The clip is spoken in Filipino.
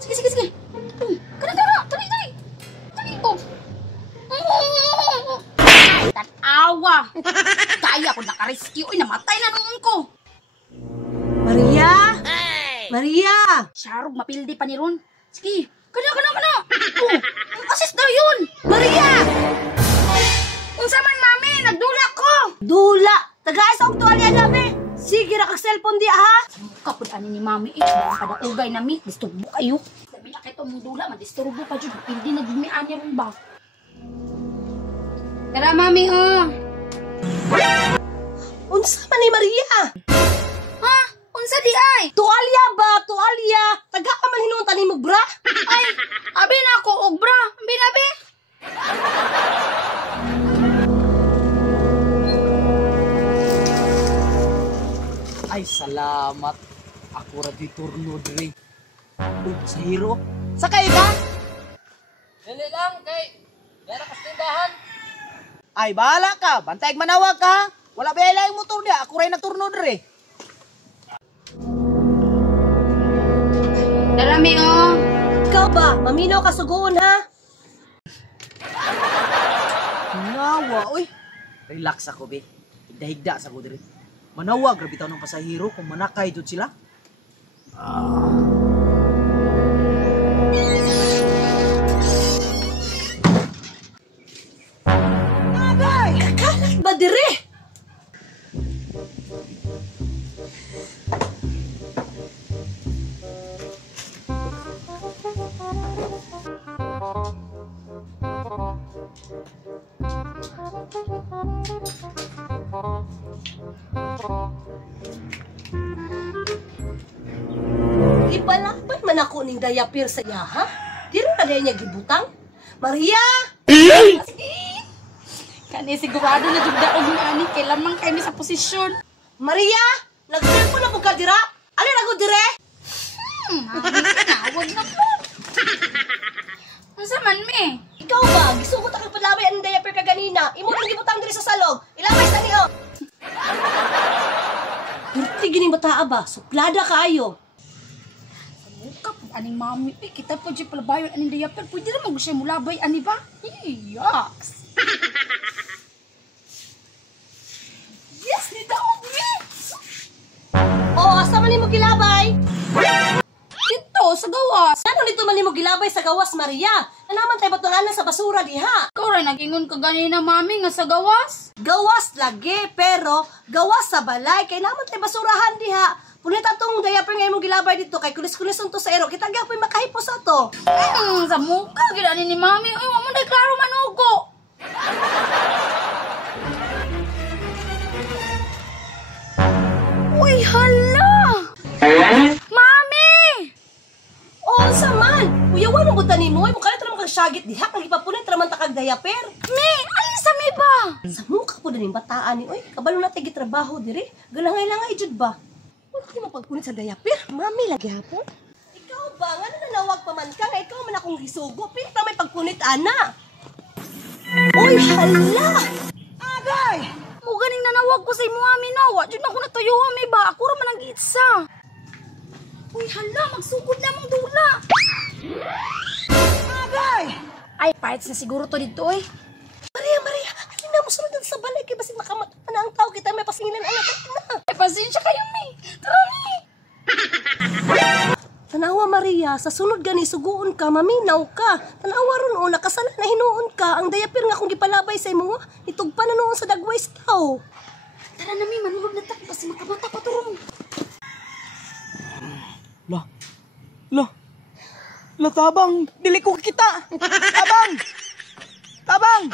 Sige, sige, sige. Kana, kana. Tali, tali. Tali ko. Tanawa. Kaya ko nakarescue. Uy, namatay na noon ko. Maria! Maria! Sharog, mapildi pa ni Ron. Sige. Kana, kana, kana. Assist daw yun. Maria! Unsa man, mami. Nagdula ko. Dula! Tagaas ang tuwalya namin! Sige na kag-cellphone di ha! Kapod ani ni mami eh. Kada ugay na mi. Disturbo kayo. Sabi na kayo mong dula. Madisturbo pa dyan. Hindi na gumian niya ron ba? Tara, mami, oh. Unsa man ni Maria? Ha? Unsa di ay? Tuwalya ba? Tuwalya! Taga ka man hinunta ni mo, bra! Ay, abi na ako, obra. Abi na, abi. Ay, salamat. Ako ra di turno diri. Uy, sa hero. Sakay ka? Dili lang kay dara ka tindahan. Ay, bahala ka. Bantay manawag ka. Wala ba yung motor niya? Ako rin nagturno diri. Tara, mi, oh. Ikaw ba? Maminaw ka sugoon ha? Nawa, uy. Relax ako, be. Higda-higda sa ko diri. Manawag, grabe tao ng pasahero kung manakay jud sila. Agay! Kakalat ba dire? Ipalapay man ako ning dayapir sa iya, ha? Dili na dahil niya gibutang? Maria! Kani sigurado na jud daog ni ani kay lamang kay mi sa posisyon. Maria! Nag-cellphone na mo ka dira? Alin ako dire? Nawag na po. Unsa man, mi? Ikaw ba? Gisugot ako palaway ang diaper ka ganina. Imo lang gibutang diri sa salog. Ilaway sa niyo. Dirti gining bataa ba? Suplada kaayo. Muka po aning mami. Kita po dyan palabayon aning diaper. Pwede na mag siya mulabay ani ba? Yaks. Yes, ni daog, mi. Oo, asa man nimo gilabay? Dito, sa gawas. Ano dito man nimo gilabay sa gawas, Maria? Anaman tay batunganan sa basura diha. Ikaw rin nagingon ka ganina, mami, nga sa gawas. Gawas lagi, pero gawas sa balay kay naman tay basurahan diha. Punit atong diaper nga imong gilabay dito kay kulis-kulis to sa ero. Kita gyapon makahipos ato. Sa muka, gilani ni mami. Uy, wamo na klaro manugo. Uy, hala! Mami! Oo, saman. Uyawan mo buta nimo, mo kalit ra man kag syagit diha kag ipapunit ra man ta kag diaper. Mi, alin sa mi ba? Sa mukha po din bataan ni, oy, kabalo na tigi trabaho diri. Galangay-langay jud ba? Wala mo pagpunit sa diaper, mami lagi hapon. Ikaw ba nga nanawag pa man ka nga ikaw man akong gisugo, pero pa may pagpunit ana. Oy, hala! Agay! Mo ganing nanawag ko sa imo, mami, no? Wa jud na ko natuyo, mi ba? Ako ra man ang giitsa. Uy, hala, magsugod na mong dula. Agay! Ay, parts na siguro to dito, eh. Maria, Maria, alin na mo sunod sa balay kay basig makamata na ang tao kita may pasingilan anak na. Ay, pasensya kayo, mi. Tara, mi. Tanawa Maria, sa sunod gani suguon ka, maminaw ka. Tanawa ron o, nakasala na hinuon ka. Ang diaper nga kung gipalabay sa imo, itugpa na noon sa dagway sa tao. Tara na, mi. Manulog na tak. Kasi makamata pa to ron. La, tabang, dili ko kita. Tabang! Tabang!